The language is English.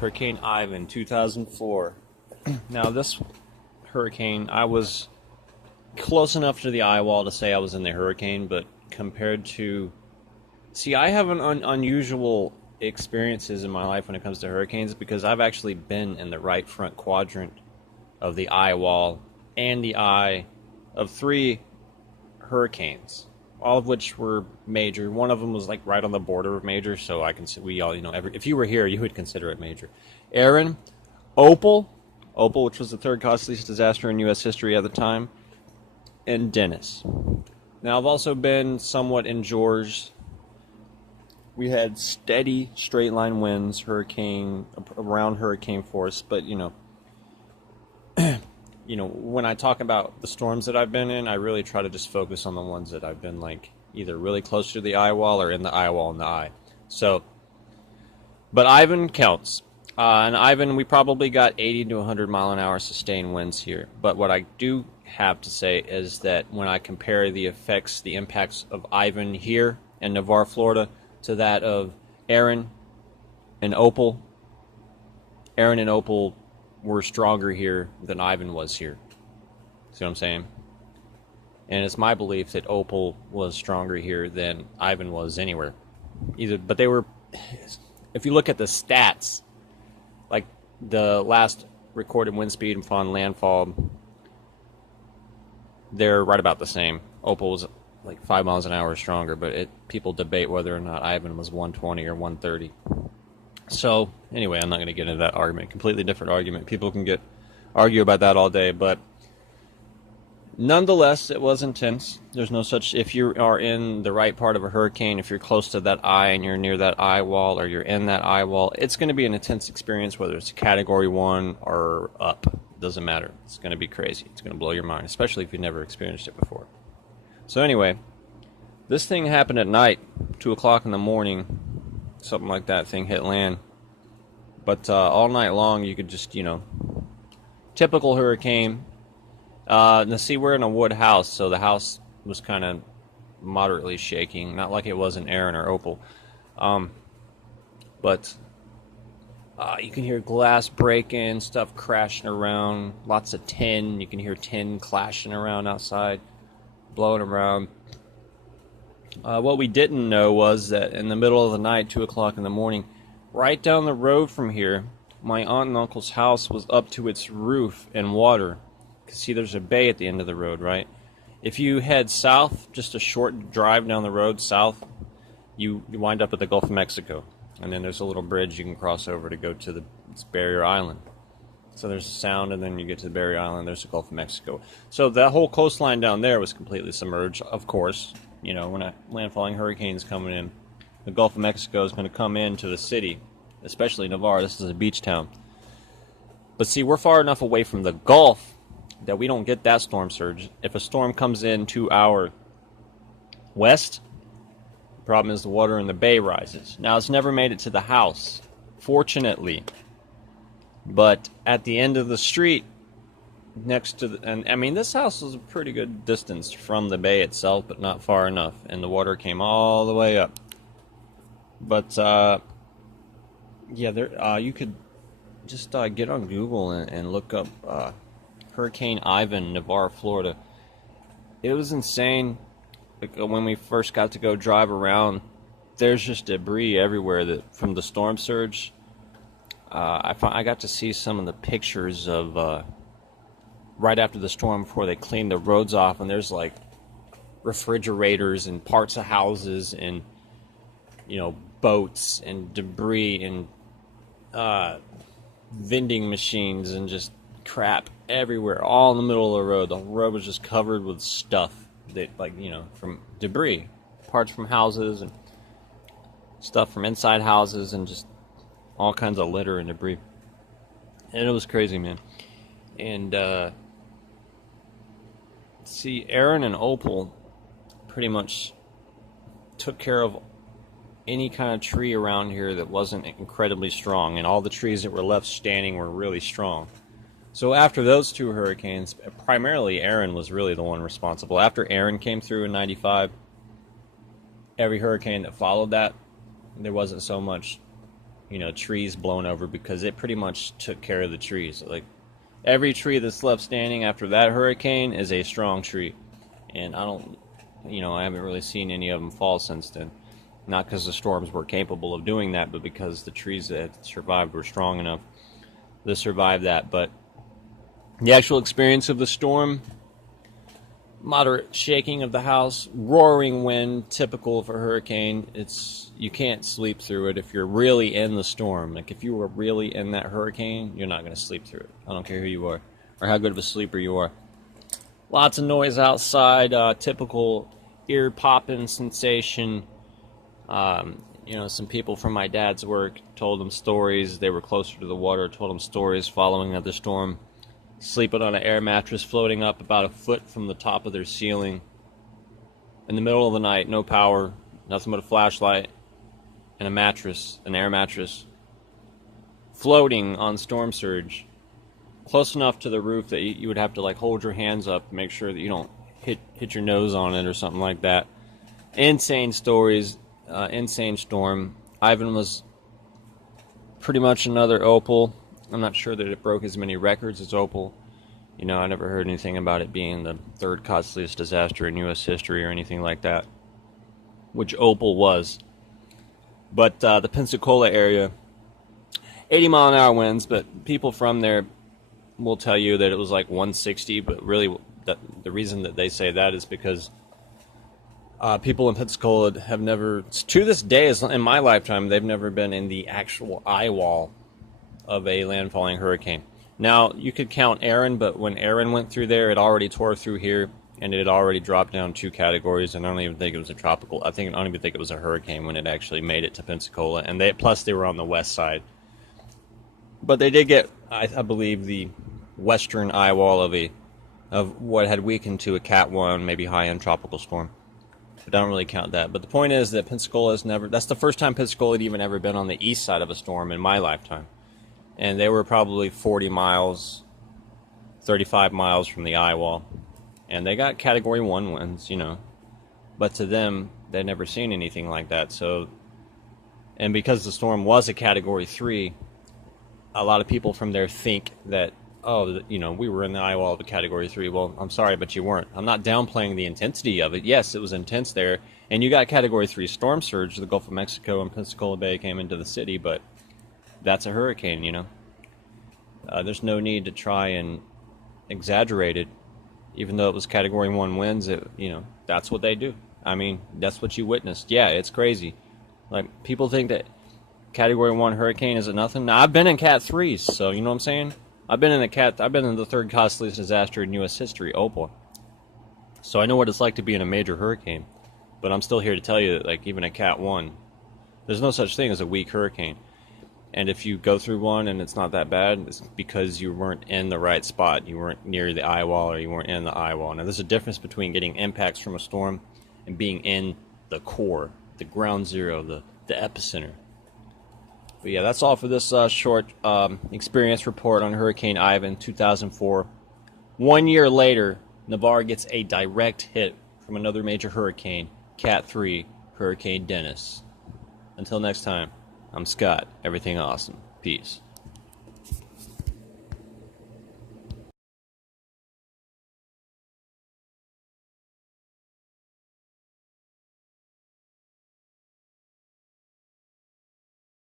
Hurricane Ivan, 2004. Now, this hurricane, I was close enough to the eye wall to say I was in the hurricane, but compared to. See, I have an unusual experiences in my life when it comes to hurricanes because I've actually been in the right front quadrant of the eye wall and the eye of three hurricanes, all of which were major. One of them was like right on the border of major, so I can we all if you were here, you would consider it major. Aaron, Opal, which was the third costliest disaster in U.S. history at the time, and Dennis. Now I've also been somewhat in George. We had steady straight line winds, around hurricane force, but when I talk about the storms that I've been in, I really try to just focus on the ones that I've been like either really close to the eye wall or in the eye wall in the eye. So, but Ivan counts. And Ivan, we probably got 80 to 100 mile an hour sustained winds here. But what I do have to say is that when I compare the impacts of Ivan here in Navarre, Florida, to that of Aaron and Opal were stronger here than Ivan was here. See what I'm saying? And it's my belief that Opal was stronger here than Ivan was anywhere. But they were, if you look at the stats, like the last recorded wind speed upon landfall, they're right about the same. Opal was like 5 miles an hour stronger, but people debate whether or not Ivan was 120 or 130. So anyway, I'm not going to get into that argument. Completely different argument. People can argue about that all day, but nonetheless, it was intense. There's no such, if you are in the right part of a hurricane, if you're close to that eye and you're near that eye wall or you're in that eye wall, it's going to be an intense experience, whether it's a Category 1 or up. It doesn't matter. It's going to be crazy. It's going to blow your mind, especially if you've never experienced it before. So anyway, this thing happened at night, 2 o'clock in the morning, something like that. Thing hit land. But all night long, you could just, typical hurricane. Now see, we're in a wood house, so the house was kind of moderately shaking. Not like it was in Aaron or Opal. But you can hear glass breaking, stuff crashing around, lots of tin. You can hear tin clashing around outside, blowing around. What we didn't know was that in the middle of the night, 2 o'clock in the morning, right down the road from here, my aunt and uncle's house was up to its roof in water. See, there's a bay at the end of the road, right? If you head south, just a short drive down the road south, you wind up at the Gulf of Mexico. And then there's a little bridge you can cross over to go to it's Barrier Island. So there's a sound, and then you get to the Barrier Island, there's the Gulf of Mexico. So that whole coastline down there was completely submerged, of course. When a landfalling hurricane's coming in, the Gulf of Mexico is going to come into the city, especially Navarre. This is a beach town. But see, we're far enough away from the Gulf that we don't get that storm surge. If a storm comes in to our west, the problem is the water in the bay rises. Now, it's never made it to the house, fortunately. But at the end of the street, next to this house was a pretty good distance from the bay itself, but not far enough. And the water came all the way up. But, you could just get on Google and look up Hurricane Ivan, Navarre, Florida. It was insane. When we first got to go drive around, there's just debris everywhere from the storm surge. I got to see some of the pictures of right after the storm before they cleaned the roads off, and there's like refrigerators and parts of houses and boats and debris and vending machines and just crap everywhere, all in the middle of the road. The road was just covered with stuff that, from debris, parts from houses and stuff from inside houses and just all kinds of litter and debris. And it was crazy, man. And see, Aaron and Opal pretty much took care of any kind of tree around here that wasn't incredibly strong, and all the trees that were left standing were really strong. So after those two hurricanes, primarily Aaron was really the one responsible. After Aaron came through in 95, every hurricane that followed that, there wasn't so much trees blown over, because it pretty much took care of the trees. Like, every tree that's left standing after that hurricane is a strong tree. And I haven't really seen any of them fall since then. Not because the storms were capable of doing that, but because the trees that had survived were strong enough to survive that. But the actual experience of the storm, moderate shaking of the house, roaring wind, typical of a hurricane. You can't sleep through it if you're really in the storm. Like, if you were really in that hurricane, you're not going to sleep through it. I don't care who you are or how good of a sleeper you are. Lots of noise outside, typical ear-popping sensation. Some people from my dad's work told them stories. They were closer to the water, told them stories following the storm. Sleeping on an air mattress floating up about a foot from the top of their ceiling. In the middle of the night, no power, nothing but a flashlight, and a mattress, an air mattress, floating on storm surge. Close enough to the roof that you would have to hold your hands up, make sure that you don't hit your nose on it or something like that. Insane stories, insane storm. Ivan was pretty much another Opal. I'm not sure that it broke as many records as Opal. I never heard anything about it being the third costliest disaster in U.S. history or anything like that, which Opal was. But the Pensacola area, 80-mile-an-hour winds, but people from there will tell you that it was like 160, but really the reason that they say that is because people in Pensacola have never, to this day, in my lifetime, they've never been in the actual eye wall of a landfalling hurricane. Now, you could count Aaron, but when Aaron went through there, it already tore through here, and it had already dropped down 2 categories, and I don't even think it was a tropical. I don't even think it was a hurricane when it actually made it to Pensacola, and plus they were on the west side. But they did get, I believe, the western eye wall of what had weakened to a Cat 1, maybe high-end tropical storm. But I don't really count that. But the point is that Pensacola has never, that's the first time Pensacola had even ever been on the east side of a storm in my lifetime. And they were probably 40 miles, 35 miles from the eye wall. And they got Category 1 winds, But to them, they'd never seen anything like that. So, and because the storm was a Category 3, a lot of people from there think that, we were in the eye wall of a Category 3. Well, I'm sorry, but you weren't. I'm not downplaying the intensity of it. Yes, it was intense there. And you got Category 3 storm surge. The Gulf of Mexico and Pensacola Bay came into the city, but that's a hurricane, There's no need to try and exaggerate it. Even though it was Category 1 winds, that's what they do. I mean, that's what you witnessed. Yeah, it's crazy. Like, people think that Category 1 hurricane is nothing. Now, I've been in Cat 3s, so you know what I'm saying? I've been in the third costliest disaster in U.S. history, Opal. So I know what it's like to be in a major hurricane. But I'm still here to tell you that, even a Cat 1, there's no such thing as a weak hurricane. And if you go through one and it's not that bad, it's because you weren't in the right spot. You weren't near the eye wall, or you weren't in the eye wall. Now, there's a difference between getting impacts from a storm and being in the core, the ground zero, the epicenter. But yeah, that's all for this short experience report on Hurricane Ivan 2004. 1 year later, Navarre gets a direct hit from another major hurricane, Cat 3, Hurricane Dennis. Until next time, I'm Scott. Everything awesome. Peace.